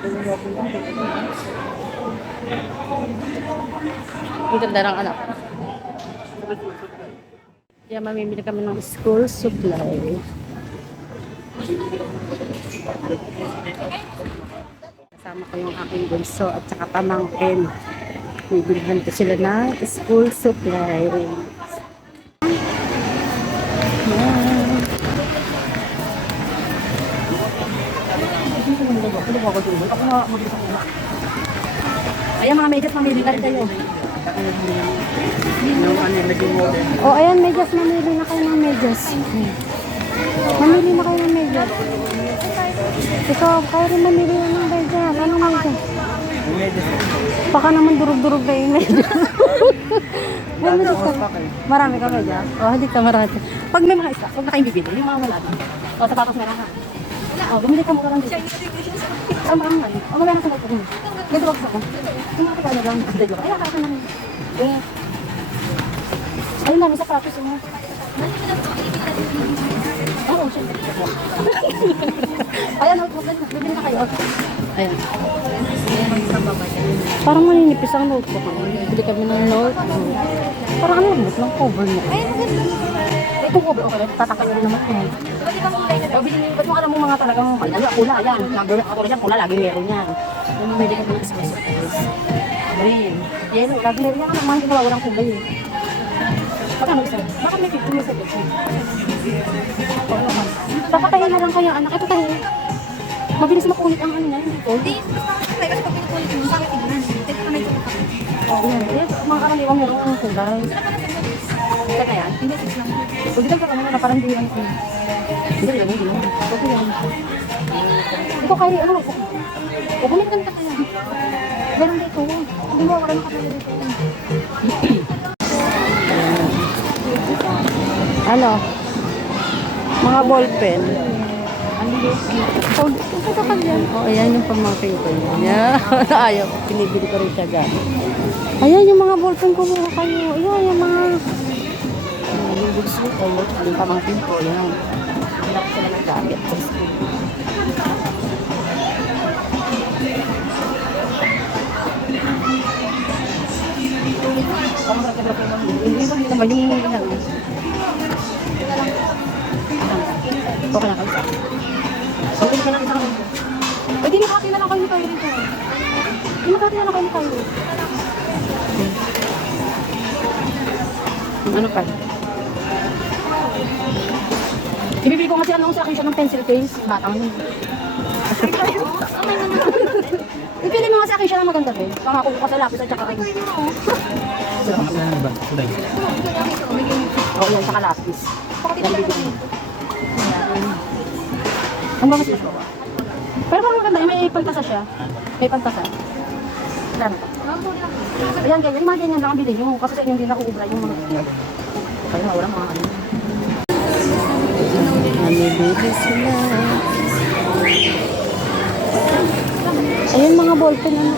Ang ganda ng anak. Kaya mamimili kami ng school supply. Kasama ko yung aking bunso at saka pamangkin. Bibilhan ko sila ng school supply. Ayan mga medyas, mamili na rin kayo. Oh, ayan medyas, mamili na kayo ng medyas. Mamili na kayo ng medyas. Ikaw, kaya rin mamili na ng medyas. Anong medyas? Baka naman durog-durog na yung medyas. Marami ka medyas? Oh, hindi ka marami. Pag may mga isa, pag na kayong bibili, yung mga wala din. O, sapatos meron ka. Oh, bumili ka mura lang dito. Ang maangan. O, mamaya na sa mga pagkakas. Ganito ako sa yung mga kagano lang. Ay, akaka namin. Ayun namin sa practice mo. Oo, syempre. Ayan, bibili na kayo. Ayan. Parang maninipis ang notebook. Bili kami ng notebook. Parang ano yung ng cover mo. Itong cover, okay. Tatakayo rin naman yan. Ba't mo alam mo mga talagang pula, ayan. Ako rin yan, pula, lagi meron yan. Bumili kami ng espresso. Green. Yellow, lagi meron yan. Ang mga hindi walang kulay. Pagkano isa? Bakit may 50 mo sa picture? Papatayin na lang kaya anak. Ito tayo. Mabilis mapunit ang ano niya. Hindi. May kasi pag pinupunit mo, bakit tignan? Tignan ka may tumakap. Oo, yan. Mga karaniwang meron ang kulay. Ito na yan? Hindi, 6 lang. Pag dito ka na parang hindi lang ito. Hindi lang, hindi lang. Ito yan. Ito kaya, ano? O, bumitan ka kaya. Meron dito. Hindi mo, wala na ka dito. Ano? Mga ballpen. Ito ka dyan. O, ayan yung pamangkin ko yan. Ayaw, pinibili ko rin siya dyan. Ayan yung mga ballpen ko muna kayo. Ayan yung mga... Yung gusto ko, yung pamangkin ko. Yan. Hanap sila ng gamit. Hindi naman yung okay na kayo sa akin. Okay na lang sa akin. Pwede nakati na lang kayo tayo rito. Nakati na lang kayo tayo. Ano pa? Ibibigay ko kasi ano sa akin siya ng pencil case. Batang yun. Ipili mo nga sa akin siya ng maganda rin. Pangako ko sa lapis at saka kayo. Oo, yan, saka lapis. Ang bagas ito. Pero parang maganda, may pantasa siya. May pantasa. Ano? Ayan, ganyan. Mga ganyan lang ang bilhin nyo. Kasi sa inyo hindi nakuubra yung mga ganyan. Kaya wala mga ano. Namibili sila. Ayun mga ballpen ano.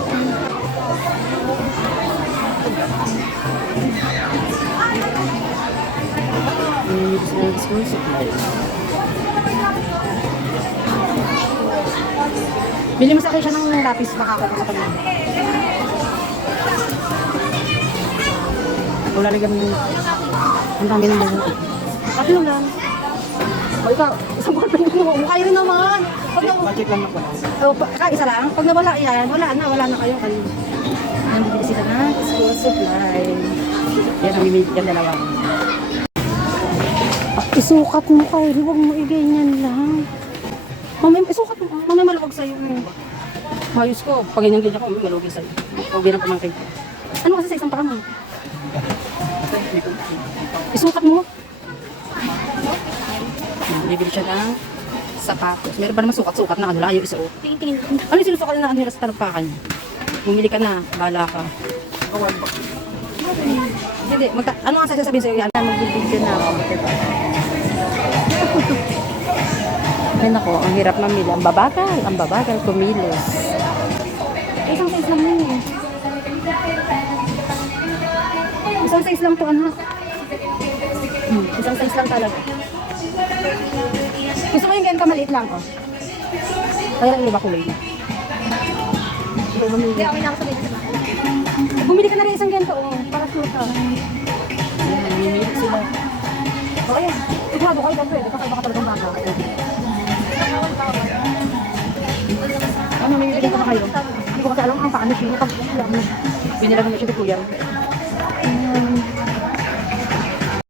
School supply. Bili mo sa akin siya ng lapis, makakakuha sa kanya. Wala rin kami ang dami ng mga. Kasi lang lang. O ikaw, isang ballpen mo. Mukha rin naman. Budget lang ako. Isa lang. Pag nawala yan, wala na kayo. Yan, bibili sila na school supply. Yan, namimili yan dalawa. Isukat mo kayo, huwag mo i-ganyan lang. Mamay, isukat mo. Mamay maluwag sa'yo. Mayos ko. Pag ganyan-ganyan ko, maluwag sa'yo. Huwag yan ang pamangkin ko. Ano kasi sa isang parang mo? Isukat mo. Bibili siya ng sapatos. Meron ba naman sukat-sukat na ano, layo isuot. Ano yung sinusukat na ano yung sa talampakan? Bumili ka na, bala ka. Hindi, ano ang sasabihin sa'yo yan? Magbibigyo na ako. Ay nako, ang hirap mamili. Ang babagal, kumilos. Isang size lang yun eh. Isang size lang to, anak. Isang size lang talaga. Gusto ko yung ganyan kamaliit lang, oh. Kaya lang iba kulay na. So, mamili. Hindi, okay na ako sa ganyan. Bumili ka na rin isang ganito, oh, para sure ka. Ayan, namimili sila. O, ayan. Sigurado kayo dyan, pwede. Kakaiba ka talagang baka. Ano, may bibigyan ko na kayo. Hindi ko kasi alam ang paano siya. Binilagay niya siya sa kuya.